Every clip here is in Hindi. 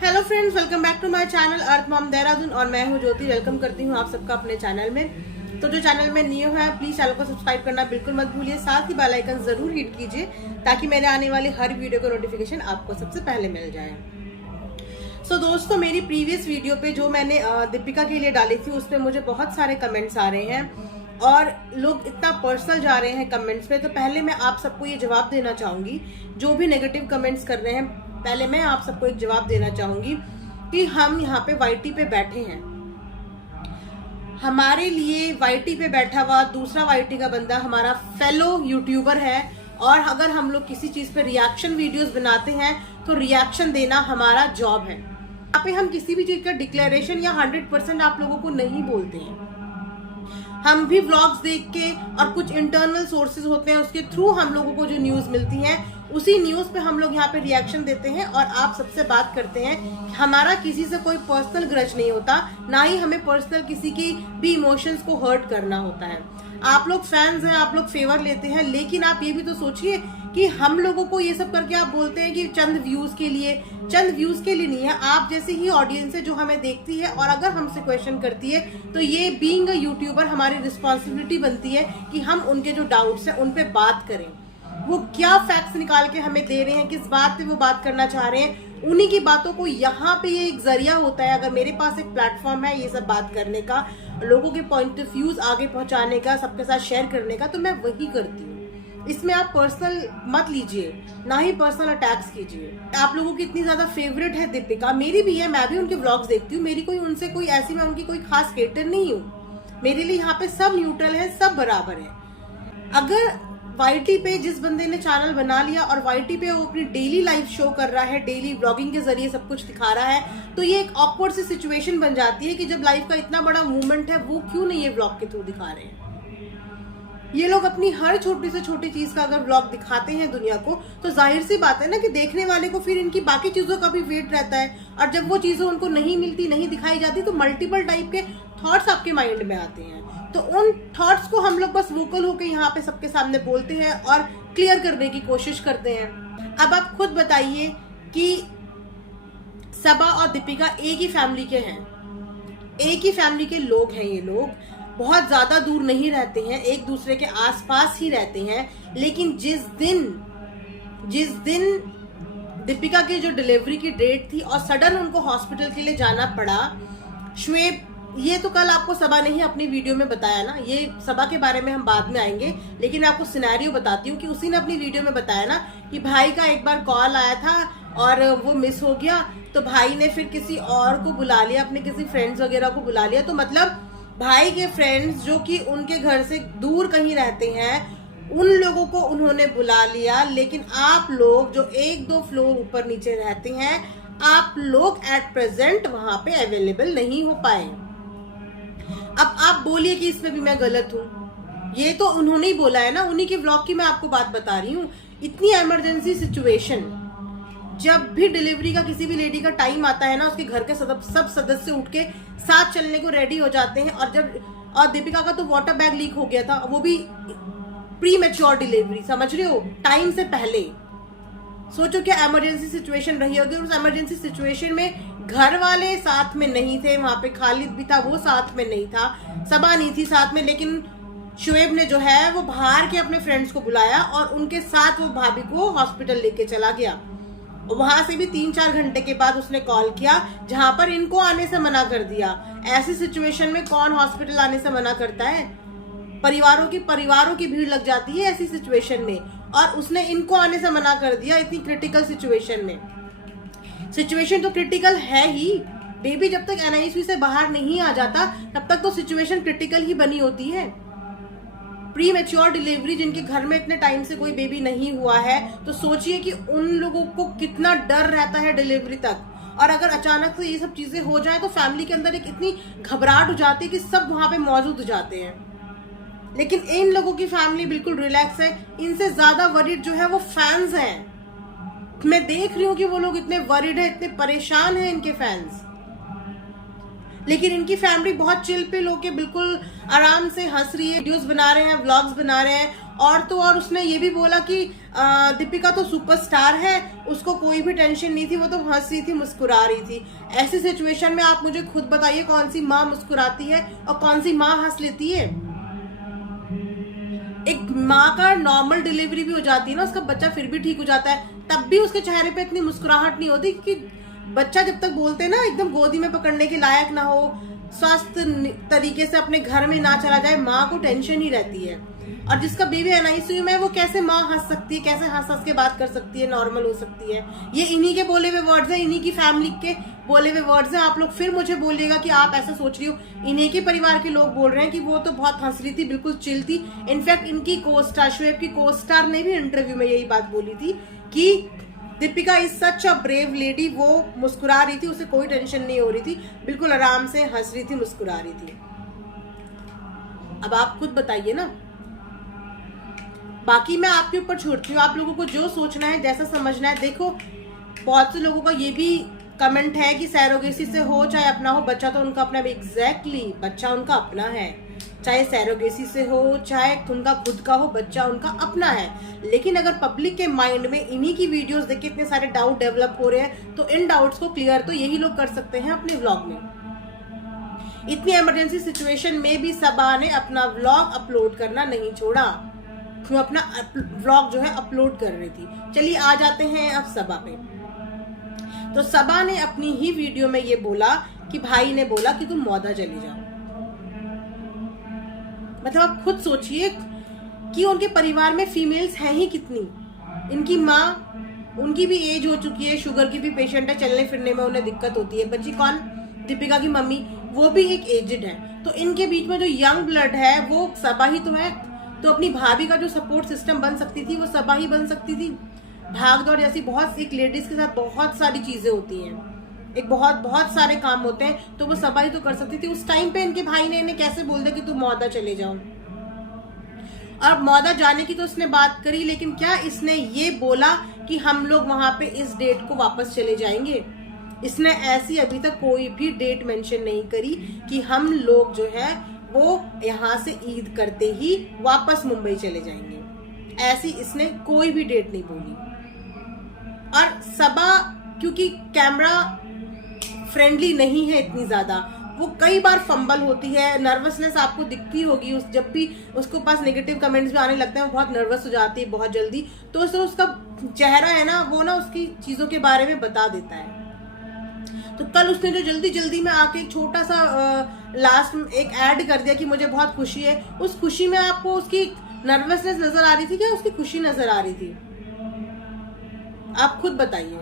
Hello friends, welcome back to my channel earth mom Dehradun और मैं हूं ज्योति। वेलकम करती हूं आप सबका अपने चैनल में। तो जो चैनल में न्यू है प्लीज चैनल को सब्सक्राइब करना बिल्कुल मत भूलिए, साथ ही बेल आइकन जरूर हिट कीजिए ताकि मेरे आने वाली हर वीडियो का नोटिफिकेशन आपको सबसे पहले मिल जाए। सो दोस्तों, मेरी प्रीवियस वीडियो पे जो मैंने दीपिका के लिए डाली थी उसमें मुझे बहुत सारे कमेंट्स आ रहे हैं और लोग इतना पर्सनल जा रहे हैं कमेंट्स पे। तो पहले मैं आप सबको ये जवाब देना चाहूंगी, जो भी नेगेटिव कमेंट्स कर रहे हैं, पहले मैं आप सबको एक जवाब देना चाहूंगी कि हम यहाँ पे वाईटी पे बैठे हैं। हमारे लिए वाईटी पे बैठा हुआ दूसरा वाईटी का बंदा हमारा फेलो यूट्यूबर है और अगर हम लोग किसी चीज पे रिएक्शन वीडियोस बनाते हैं तो रिएक्शन देना हमारा जॉब है। यहाँ पे हम किसी भी चीज का डिक्लेरेशन या 100% आप लोगों को नहीं बोलते हैं। हम भी व्लॉग्स देख के और कुछ इंटरनल सोर्सेज होते हैं उसके थ्रू हम लोगों को जो न्यूज मिलती है उसी न्यूज पे हम लोग यहाँ पे रिएक्शन देते हैं और आप सबसे बात करते हैं। हमारा किसी से कोई पर्सनल ग्रज नहीं होता, ना ही हमें पर्सनल किसी की भी इमोशंस को हर्ट करना होता है। आप लोग फैंस हैं, आप लोग फेवर लेते हैं, लेकिन आप ये भी तो सोचिए कि हम लोगों को ये सब करके आप बोलते हैं कि चंद व्यूज के लिए नहीं है। आप जैसे ही ऑडियंस है जो हमें देखती है और अगर हमसे क्वेश्चन करती है तो ये बीइंग अ यूट्यूबर हमारी रिस्पॉन्सिबिलिटी बनती है कि हम उनके जो डाउट्स हैं उन पे बात करें। वो क्या फैक्ट्स निकाल के हमें दे रहे हैं, किस बात पे वो बात करना चाह रहे हैं, उन्हीं की बातों को यहाँ पे ये एक जरिया होता है। अगर मेरे पास एक प्लेटफॉर्म है ये सब बात करने का, लोगों के पॉइंट ऑफ व्यूज आगे पहुंचाने का, सबके साथ शेयर करने का, तो मैं वही करती हूँ। इसमें आप पर्सनल मत लीजिए, ना ही पर्सनल अटैक्स कीजिए। आप लोगों की इतनी ज्यादा फेवरेट है दीपिका, मेरी भी है, मैं भी उनके व्लॉग्स देखती हूँ। मेरी कोई उनसे कोई ऐसी, मैं उनकी कोई खास हेटर नहीं हूँ। मेरे लिए यहाँ पे सब न्यूट्रल है, सब बराबर है। अगर वाईटी पे जिस बंदे ने चैनल बना लिया और वाईटी पे वो अपनी डेली लाइफ शो कर रहा है, डेली व्लॉगिंग के जरिए सब कुछ दिखा रहा है, तो ये एक ऑकवर्ड सी सिचुएशन बन जाती है कि जब लाइफ का इतना बड़ा मूवमेंट है वो क्यों नहीं ये व्लॉग के थ्रू दिखा रहे हैं। ये लोग अपनी हर छोटी से छोटी चीज का अगर व्लॉग दिखाते हैं दुनिया को तो जाहिर सी बात है ना कि देखने वाले को फिर इनकी बाकी चीजों का भी वेट रहता है और जब वो चीजें उनको नहीं मिलती, नहीं दिखाई जाती तो मल्टीपल टाइप के थॉट्स आपके माइंड में आते हैं। तो उन थॉट्स को हम लोग बस वोकल होकर यहाँ पे सबके सामने बोलते हैं और क्लियर करने की कोशिश करते हैं। अब आप खुद बताइए कि सबा और दीपिका एक ही फैमिली के हैं, एक ही फैमिली के लोग हैं। ये लोग बहुत ज्यादा दूर नहीं रहते हैं, एक दूसरे के आसपास ही रहते हैं। लेकिन जिस दिन दीपिका की जो डिलीवरी की डेट थी और सडन उनको हॉस्पिटल के लिए जाना पड़ा, शुएब, ये तो कल आपको सबा ने ही अपनी वीडियो में बताया ना, ये सबा के बारे में हम बाद में आएंगे, लेकिन मैं आपको सिनेरियो बताती हूँ कि उसी ने अपनी वीडियो में बताया ना कि भाई का एक बार कॉल आया था और वो मिस हो गया, तो भाई ने फिर किसी और को बुला लिया, अपने किसी फ्रेंड्स वगैरह को बुला लिया। तो मतलब भाई के फ्रेंड्स जो कि उनके घर से दूर कहीं रहते हैं उन लोगों को उन्होंने बुला लिया, लेकिन आप लोग जो 1-2 फ्लोर ऊपर नीचे रहते हैं, आप लोग एट प्रेजेंट वहां पे अवेलेबल नहीं हो पाए। अब आप बोलिए कि इसमें भी मैं गलत हूँ, ये तो उन्होंने ही बोला है ना, उन्हीं के व्लॉग की मैं आपको बात बता रही हूँ। इतनी इमरजेंसी सिचुएशन, जब भी डिलीवरी का किसी भी लेडी का टाइम आता है ना, उसके घर के सब सदस्य उठ के साथ चलने को रेडी हो जाते हैं। और दीपिका का तो वाटर बैग लीक हो गया था, वो भी प्री मैच्योर डिलीवरी, समझ रहे हो, टाइम से पहले। सोचो क्या इमरजेंसी सिचुएशन रही होगी। उस इमरजेंसी सिचुएशन में घर वाले साथ में नहीं थे, वहां पे खालिद भी था, वो साथ में नहीं था, सबा नहीं थी साथ में, लेकिन शुएब ने जो है वो बाहर के अपने फ्रेंड्स को बुलाया और उनके साथ वो भाभी को हॉस्पिटल लेके चला गया। वहां से भी 3-4 घंटे के बाद उसने कॉल किया जहां पर इनको आने से मना कर दिया। ऐसी सिचुएशन में कौन हॉस्पिटल आने से मना करता है? परिवारों की भीड़ लग जाती है ऐसी सिचुएशन में, और उसने इनको आने से मना कर दिया इतनी क्रिटिकल सिचुएशन में। सिचुएशन तो क्रिटिकल है ही, बेबी जब तक NICU से बाहर नहीं आ जाता तब तक तो सिचुएशन क्रिटिकल ही बनी होती है। प्री मैच्योर डिलीवरी, जिनके घर में इतने टाइम से कोई बेबी नहीं हुआ है, तो सोचिए कि उन लोगों को कितना डर रहता है डिलीवरी तक। और अगर अचानक से ये सब चीजें हो जाए तो फैमिली के अंदर एक इतनी घबराहट हो जाती है कि सब वहां पे मौजूद हो जाते हैं। लेकिन इन लोगों की फैमिली बिल्कुल रिलैक्स है। इनसे ज्यादा वरीड जो है वो फैंस हैं। मैं देख रही हूँ कि वो लोग इतने वरीड है, इतने परेशान हैं इनके फैंस, लेकिन इनकी फैमिली बहुत चिल पे लोग के बिल्कुल आराम से हंस रही है, वीडियोस बना रहे हैं, व्लॉग्स बना रहे हैं और तो और उसने ये भी बोला कि दीपिका तो सुपरस्टार है, उसको कोई भी टेंशन नहीं थी, वो तो हंस रही थी, मुस्कुरा रही थी। ऐसी सिचुएशन में आप मुझे खुद बताइए कौन सी माँ मुस्कुराती है और कौन सी माँ हंस लेती है। एक माँ का नॉर्मल डिलीवरी भी हो जाती है ना, उसका बच्चा फिर भी ठीक हो जाता है, तब भी उसके चेहरे पे इतनी मुस्कुराहट नहीं होती, क्योंकि बच्चा जब तक बोलते ना एकदम गोदी में पकड़ने के लायक ना हो, स्वस्थ तरीके से अपने घर में ना चला जाए, माँ को टेंशन ही रहती है। और जिसका बेबी एनआईसीयू में, वो कैसे माँ हंस सकती है, कैसे हंस हंस के बात कर सकती है, नॉर्मल हो सकती है। ये इन्हीं के बोले हुए वर्ड्स हैं, इन्हीं की फैमिली के बोले हुए वर्ड्स हैं। आप लोग फिर मुझे बोलिएगा कि आप ऐसा सोच रही हो, इन्हीं के परिवार के लोग बोल रहे हैं कि वो तो बहुत हंस रही थी, बिल्कुल चिल थी। इनफैक्ट इनकी कोस्टार, शुएब की कोस्टार ने भी इंटरव्यू में यही बात बोली थी कि Deepika is such a brave lady, वो मुस्कुरा रही थी, उसे कोई टेंशन नहीं हो रही थी, बिल्कुल आराम से हंस रही थी, मुस्कुरा रही थी। अब आप खुद बताइए ना, बाकी मैं आपके ऊपर छोड़ती हूँ, आप लोगों को जो सोचना है, जैसा समझना है। देखो, बहुत से लोगों का ये भी कमेंट है कि सैरोगेसी से हो चाहे अपना हो, बच्चा तो उनका अपना। एग्जैक्टली, बच्चा उनका अपना है, चाहे सैरोगेसी से हो चाहे उनका खुद का हो, बच्चा उनका अपना है। लेकिन अगर पब्लिक के माइंड में इन्हीं की वीडियोस देख के इतने सारे डाउट डेवलप हो रहे हैं, तो इन डाउट्स को क्लियर तो यही लोग कर सकते हैं अपने व्लॉग में। इतनी इमरजेंसी सिचुएशन में भी सबा ने अपना व्लॉग अपलोड करना नहीं छोड़ा, वो अपना व्लॉग जो है अपलोड कर रही थी। चलिए आ जाते हैं अब सबा पे। तो सबा ने अपनी ही वीडियो में ये बोला कि भाई ने बोला कि तुम मौदा चली जाओ। मतलब आप खुद सोचिए कि उनके परिवार में फीमेल्स हैं ही कितनी। इनकी माँ, उनकी भी एज हो चुकी है, शुगर की भी पेशेंट है, चलने फिरने में उन्हें दिक्कत होती है। बच्ची कौन? दीपिका की मम्मी, वो भी एक एजेड है। तो इनके बीच में जो यंग ब्लड है वो सबा ही तो है। तो अपनी भाभी का जो सपोर्ट सिस्टम बन सकती थी, वो सबा ही बन सकती थी। भाग दौड़ जैसी बहुत, एक लेडीज के साथ बहुत सारी चीजें होती हैं, एक बहुत सारे काम होते हैं, तो वो सबा ही तो कर सकती थी। उस टाइम पे इनके भाई ने इन्हें कैसे बोल दिया कि तुम मौदा चले जाओ। और मौदा जाने की तो उसने बात करी, लेकिन क्या इसने ये बोला कि हम लोग वहां पे इस डेट को वापस चले जाएंगे? इसने ऐसी अभी तक कोई भी डेट मेंशन नहीं करी कि हम लोग जो है वो यहाँ से ईद करते ही वापस मुंबई चले जाएंगे। ऐसी इसने कोई भी डेट नहीं बोली। और सबा क्योंकि कैमरा फ्रेंडली नहीं है इतनी ज्यादा, वो कई बार फंबल होती है, नर्वसनेस आपको दिखती होगी उस, जब भी उसको पास नेगेटिव कमेंट्स भी आने लगते हैं, वो बहुत नर्वस हो जाती है बहुत जल्दी। तो उसका चेहरा है ना, वो ना उसकी चीजों के बारे में बता देता है। तो कल उसने जो जल्दी जल्दी में आके एक छोटा सा लास्ट में एक ऐड कर दिया कि मुझे बहुत खुशी है, उस खुशी में आपको उसकी नर्वसनेस नजर आ रही थी क्या उसकी खुशी नजर आ रही थी? आप खुद बताइए।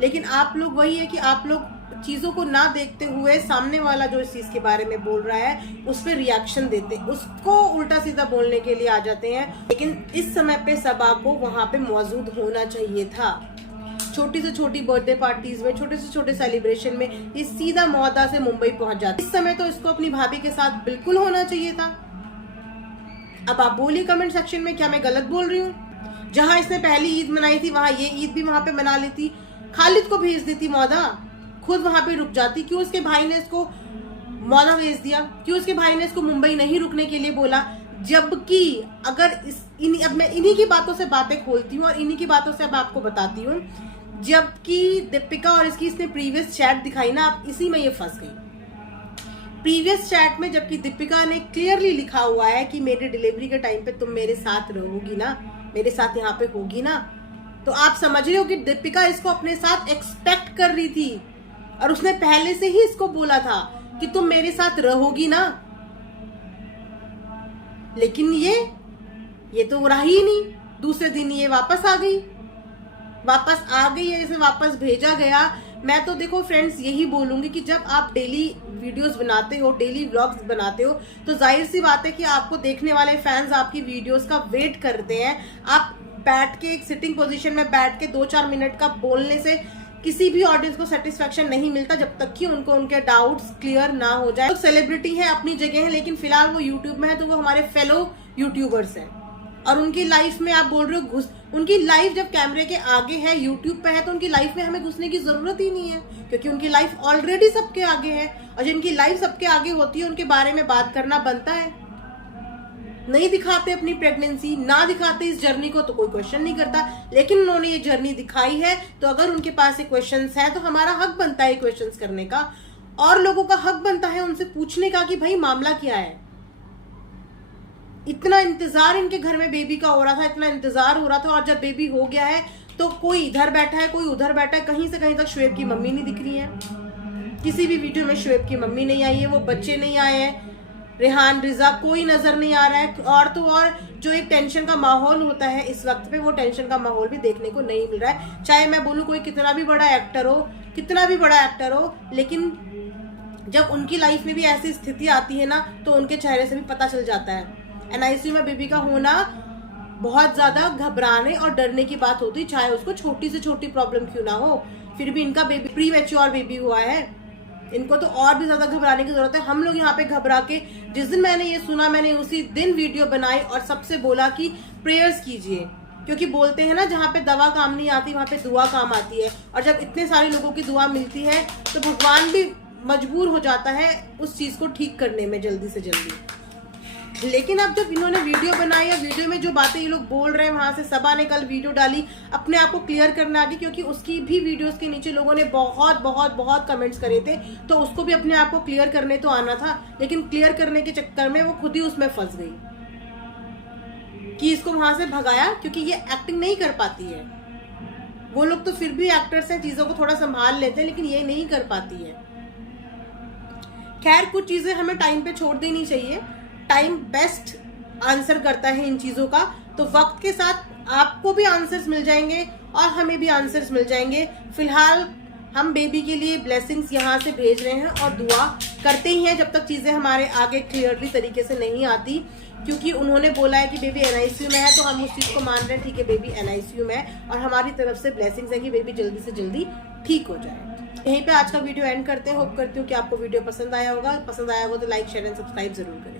लेकिन आप लोग वही है कि आप लोग चीजों को ना देखते हुए सामने वाला जो इस चीज के बारे में बोल रहा है उस पर रिएक्शन देते, उसको उल्टा सीधा बोलने के लिए आ जाते हैं। लेकिन इस समय पे सबा को वहां पे मौजूद होना चाहिए था। छोटी से छोटी बर्थडे पार्टीज में, छोटे से छोटे सेलिब्रेशन में ये सीधा मौदा से मुंबई पहुंच जाती। इस समय तो इसको अपनी भाभी के साथ बिल्कुल होना चाहिए था। अब आप बोलिए कमेंट सेक्शन में, क्या मैं गलत बोल रही हूँ? जहां इसने पहली ईद मनाई थी वहां ये ईद भी वहां पे मना लेती, खालिद को भेज देती मौदा, खुद वहां पे रुक जाती। क्यों उसके भाई ने इसको मौदा भेज दिया? क्यों उसके भाई ने इसको मुंबई नहीं रुकने के लिए बोला? जबकि अगर अब मैं इन्हीं की बातों से बातें खोलती हूँ और इन्हीं की बातों से अब आपको बताती हूँ, जबकि दीपिका और इसने प्रीवियस चैट दिखाई ना, आप इसी में ये फंस गई। प्रीवियस चैट में जबकि दीपिका ने क्लियरली लिखा हुआ है कि मेरे डिलीवरी के टाइम पे तुम मेरे साथ रहोगी ना, मेरे साथ यहाँ पे होगी ना, तो आप समझ रहे हो कि दीपिका इसको अपने साथ एक्सपेक्ट कर रही थी और उसने पहले से ही इसको बोला था कि तुम मेरे साथ रहोगी ना। लेकिन ये तो रहा ही नहीं। दूसरे दिन ये वापस आ गई है, इसे वापस भेजा गया। मैं तो देखो फ्रेंड्स यही बोलूंगी कि जब आप डेली वीडियोस बनाते हो, डेली व्लॉग्स बनाते हो, तो जाहिर सी बात है कि आपको देखने वाले फैंस आपकी वीडियोस का वेट करते हैं। आप बैठ के एक सिटिंग पोजीशन में बैठ के 2-4 मिनट का बोलने से किसी भी ऑडियंस को सेटिस्फेक्शन नहीं मिलता जब तक कि उनको उनके डाउट्स क्लियर ना हो जाए। तो सेलिब्रिटी है, अपनी जगह है, लेकिन फिलहाल वो यूट्यूब में है तो वो हमारे फेलो यूट्यूबर्स हैं। और उनकी लाइफ में आप बोल रहे हो उनकी लाइफ जब कैमरे के आगे है, यूट्यूब पे है, तो उनकी लाइफ में हमें घुसने की जरूरत ही नहीं है, क्योंकि उनकी लाइफ ऑलरेडी सबके आगे है। और जिनकी लाइफ सबके आगे होती है उनके बारे में बात करना बनता है। नहीं दिखाते अपनी प्रेगनेंसी, ना दिखाते इस जर्नी को तो कोई क्वेश्चन नहीं करता, लेकिन उन्होंने ये जर्नी दिखाई है तो अगर उनके पास ये क्वेश्चंस है तो हमारा हक बनता है क्वेश्चंस करने का, और लोगों का हक बनता है उनसे पूछने का कि भाई मामला क्या है। इतना इंतजार इनके घर में बेबी का हो रहा था, इतना इंतजार हो रहा था, और जब बेबी हो गया है तो कोई इधर बैठा है, कोई उधर बैठा है, कहीं से कहीं तक शुएब की मम्मी नहीं दिख रही है। किसी भी वीडियो में शुएब की मम्मी नहीं आई है, वो बच्चे नहीं आए हैं, रेहान रिजा कोई नजर नहीं आ रहा है। और तो और जो एक टेंशन का माहौल होता है इस वक्त पे, वो टेंशन का माहौल भी देखने को नहीं मिल रहा है। चाहे मैं बोलूँ कोई कितना भी बड़ा एक्टर हो, कितना भी बड़ा एक्टर हो, लेकिन जब उनकी लाइफ में भी ऐसी स्थिति आती है ना तो उनके चेहरे से भी पता चल जाता है। एनआईसीयू में बेबी का होना बहुत ज्यादा घबराने और डरने की बात होती, चाहे उसको छोटी से छोटी प्रॉब्लम क्यों ना हो। फिर भी इनका बेबी प्री मैच्योर बेबी हुआ है, इनको तो और भी ज्यादा घबराने की जरूरत है। हम लोग यहाँ पे घबरा के, जिस दिन मैंने ये सुना मैंने उसी दिन वीडियो बनाई और सबसे बोला कि प्रेयर्स कीजिए, क्योंकि बोलते हैं ना जहाँ पे दवा काम नहीं आती वहाँ पे दुआ काम आती है, और जब इतने सारे लोगों की दुआ मिलती है तो भगवान भी मजबूर हो जाता है उस चीज को ठीक करने में जल्दी से जल्दी। लेकिन अब जब इन्होंने वीडियो बनाई है, वीडियो में जो बातें ये लोग बोल रहे हैं, वहां से सबा ने कल वीडियो डाली अपने आप को क्लियर करने आगे, क्योंकि उसकी भी वीडियोस के नीचे लोगों ने बहुत बहुत बहुत कमेंट्स करे थे, तो उसको भी अपने आप को क्लियर करने तो आना था, लेकिन क्लियर करने के चक्कर में वो खुद ही उसमें फंस गई कि इसको वहां से भगाया, क्योंकि ये एक्टिंग नहीं कर पाती है। वो लोग तो फिर भी एक्टर्स हैं, चीजों को थोड़ा संभाल लेते हैं, लेकिन ये नहीं कर पाती है। खैर, कुछ चीजें हमें टाइम पे छोड़ देनी चाहिए, टाइम बेस्ट आंसर करता है इन चीजों का, तो वक्त के साथ आपको भी आंसर्स मिल जाएंगे और हमें भी आंसर्स मिल जाएंगे। फिलहाल हम बेबी के लिए ब्लेसिंग्स यहाँ से भेज रहे हैं और दुआ करते ही हैं जब तक चीजें हमारे आगे क्लियरली तरीके से नहीं आती, क्योंकि उन्होंने बोला है कि बेबी एनआईसीयू में है, तो हम उस चीज को मान रहे हैं, ठीक है बेबी एनआईसीयू में है, और हमारी तरफ से ब्लेसिंग्स है कि बेबी जल्दी से जल्दी ठीक हो जाए। यहीं पे आज का वीडियो एंड करते हैं। होप करती हूँ कि आपको वीडियो पसंद आया होगा। पसंद आया होगा तो लाइक शेयर एंड सब्सक्राइब जरूर करें।